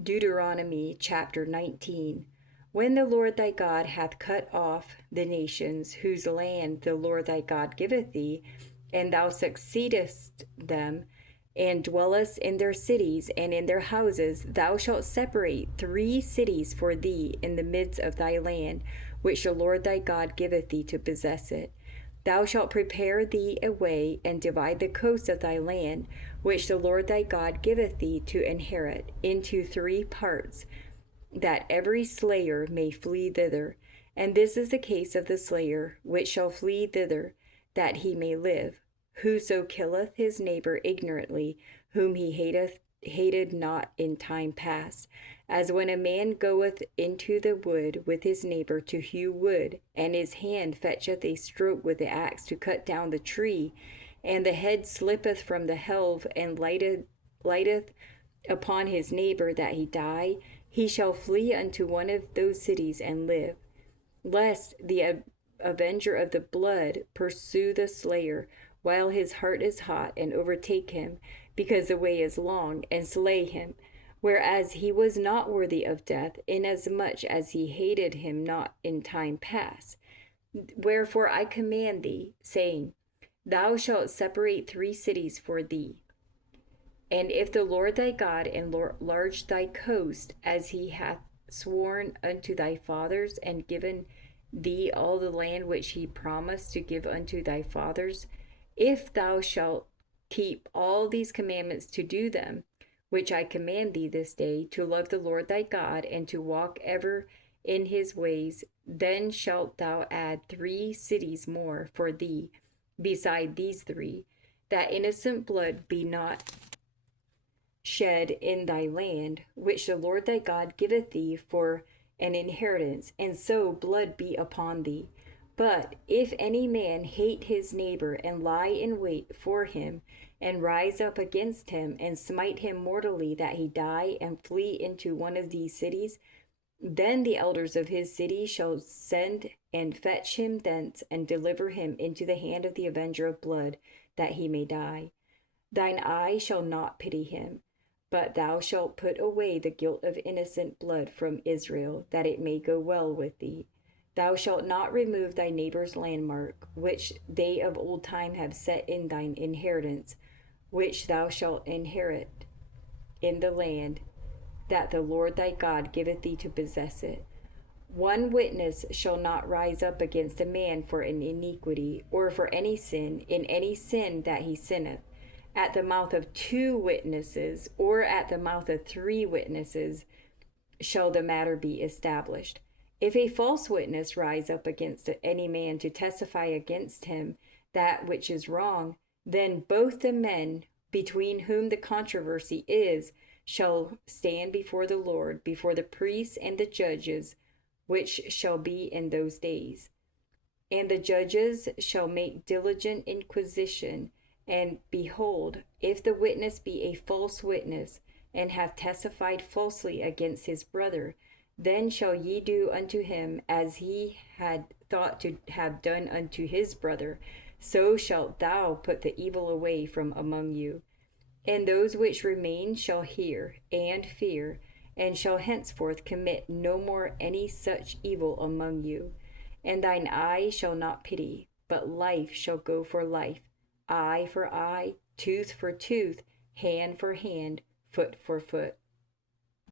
Deuteronomy chapter 19. When the Lord thy God hath cut off the nations whose land the Lord thy God giveth thee, and thou succeedest them, and dwellest in their cities and in their houses, thou shalt separate 3 cities for thee in the midst of thy land, which the Lord thy God giveth thee to possess it. Thou shalt prepare thee a way, and divide the coast of thy land, which the Lord thy God giveth thee to inherit, into 3 parts, that every slayer may flee thither. And this is the case of the slayer, which shall flee thither, that he may live. Whoso killeth his neighbor ignorantly, whom he hated not in time past, as when a man goeth into the wood with his neighbor to hew wood, and his hand fetcheth a stroke with the axe to cut down the tree, and the head slippeth from the helve, and lighteth upon his neighbor that he die, he shall flee unto one of those cities and live, lest the avenger of the blood pursue the slayer while his heart is hot, and overtake him, because the way is long, and slay him, whereas he was not worthy of death, inasmuch as he hated him not in time past. Wherefore I command thee, saying, Thou shalt separate 3 cities for thee. And if the Lord thy God enlarge thy coast, as he hath sworn unto thy fathers, and given thee all the land which he promised to give unto thy fathers, if thou shalt keep all these commandments to do them, which I command thee this day, to love the Lord thy God, and to walk ever in his ways, then shalt thou add 3 cities more for thee, beside these 3, that innocent blood be not shed in thy land, which the Lord thy God giveth thee for an inheritance, and so blood be upon thee. But if any man hate his neighbor, and lie in wait for him, and rise up against him, and smite him mortally that he die, and flee into one of these cities, then the elders of his city shall send and fetch him thence, and deliver him into the hand of the avenger of blood, that he may die. Thine eye shall not pity him, but thou shalt put away the guilt of innocent blood from Israel, that it may go well with thee. Thou shalt not remove thy neighbor's landmark, which they of old time have set in thine inheritance, which thou shalt inherit in the land that the Lord thy God giveth thee to possess it. 1 witness shall not rise up against a man for an iniquity, or for any sin, in any sin that he sinneth. At the mouth of 2 witnesses, or at the mouth of 3 witnesses, shall the matter be established. If a false witness rise up against any man to testify against him that which is wrong, then both the men between whom the controversy is shall stand before the Lord, before the priests and the judges, which shall be in those days. And the judges shall make diligent inquisition, and behold, if the witness be a false witness, and hath testified falsely against his brother, then shall ye do unto him as he had thought to have done unto his brother. So shalt thou put the evil away from among you. And those which remain shall hear and fear, and shall henceforth commit no more any such evil among you. And thine eye shall not pity, but life shall go for life, eye for eye, tooth for tooth, hand for hand, foot for foot.